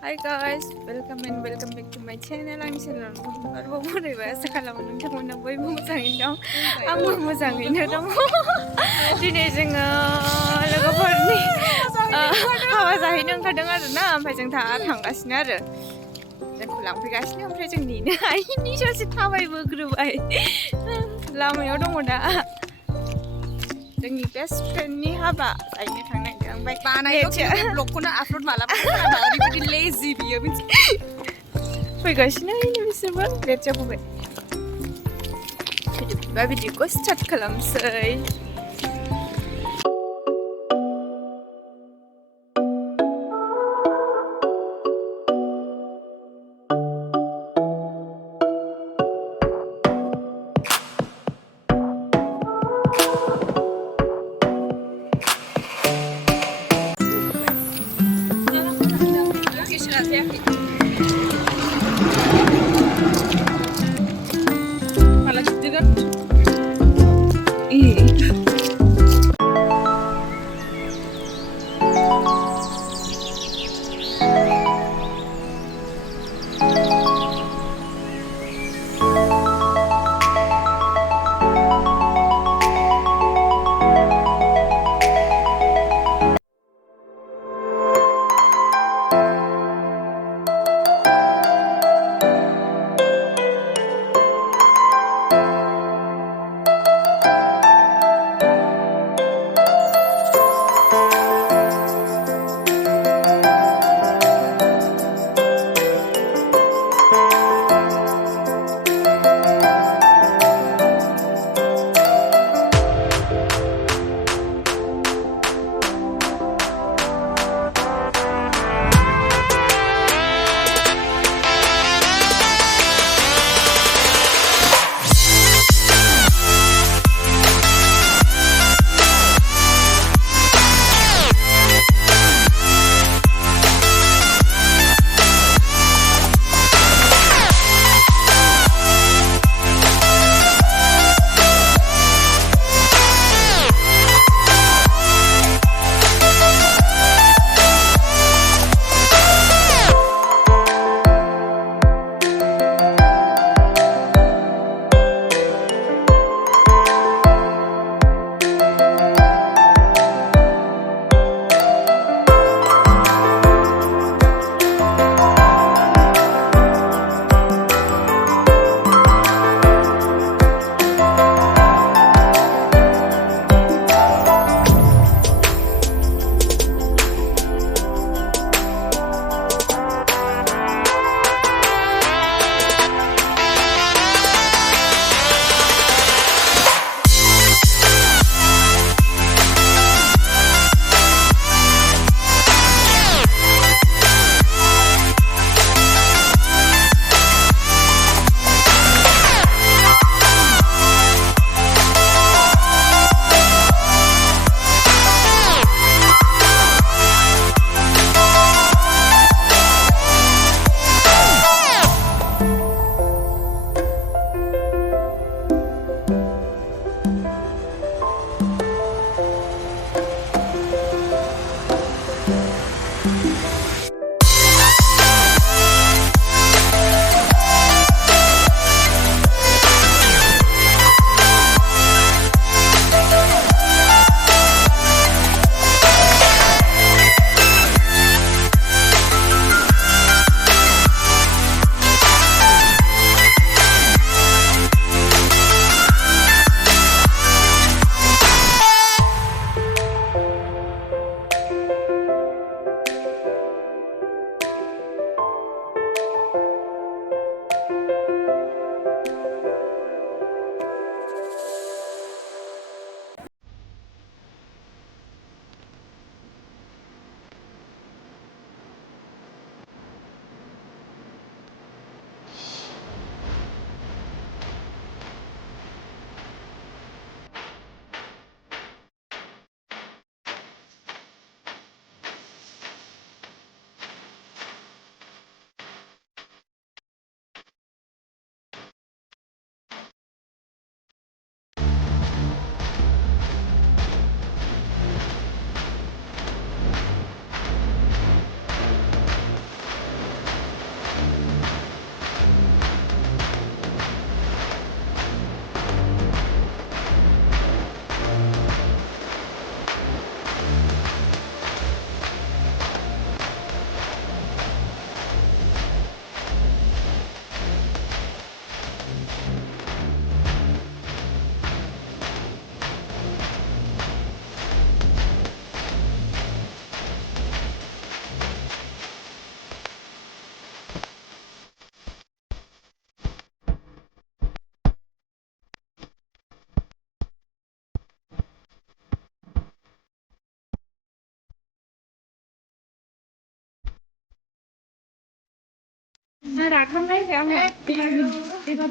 Hi guys, welcome back to my channel. I'm channel baru boikwubw Asha kalamw nwnthang boibw mwjangwinw. Angni mwjangwinw. Dini जोङो लोगोफोरनि हाबा जाहैनो ओंखारदों आरो ना ओमफ्राय जों थांगासिनो आरो जोंखौ लांफैगासिनो ओमफ्राय जों नेनो हायिनि ससे थाबायबोग्रोबाय लामायाव दङ दा जोंनि बेस्ट फ्रेन्डनि हाबा जाहैनो थांनो नागिरदों ओमफ्राय बानायनो ब्लगखौनो आपल'ड मालाबा खालामा ओरैबायदि लेजि बियो फैगासिनो बिसोरबो लेट जाबोबाय बिदिबा भिडिअखौ स्टार्ट खालामसै malah gitu kan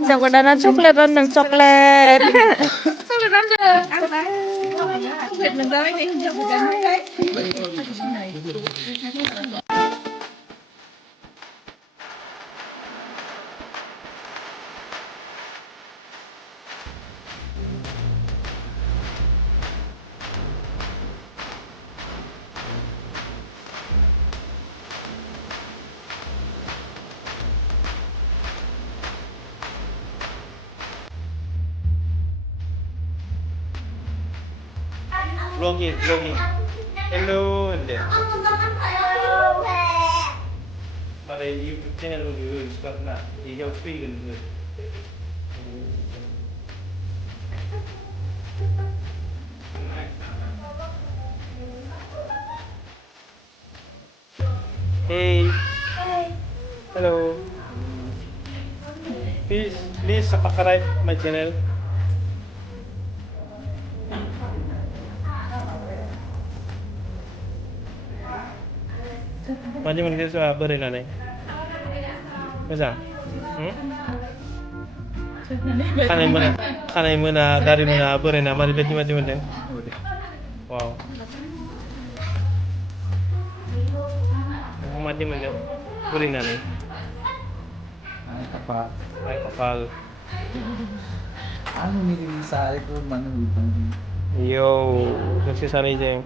Cokladana coklat rendang coklat. Vlogging. Hello, ande. Pada YouTube channel dulu sekarang nak dia free kan tu. Hey. Hello. Please subscribe my channel. Macam mana kita sudah berenang ni? Macam? Kanai mwnha dari mwnha berenang mari beti macam mana? Wow. Macam mana berenang ni? Kapal. Anu ni sari tu mana hutan? Yo, kasi sana je.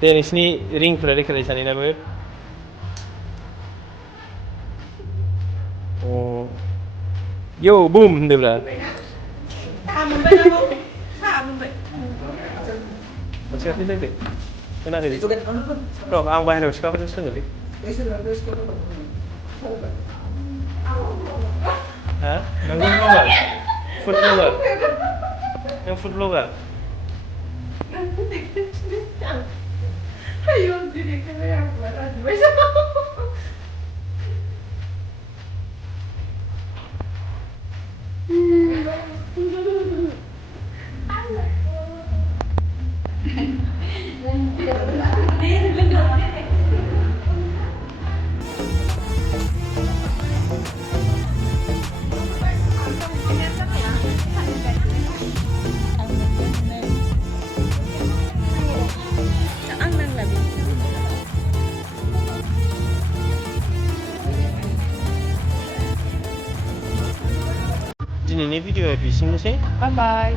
Dan sini ring pula dekat di sana nama. Oh. Yo, boom dia pula. Macam apa ni? Kenapa ni? Rock ang bahay na sekarang tu sendiri. Ha? Nanggung vlogger? Food vlogger? Yang food vlogger? Ayun, hindi ka na yan. Ini video habis ini sih. Bye bye.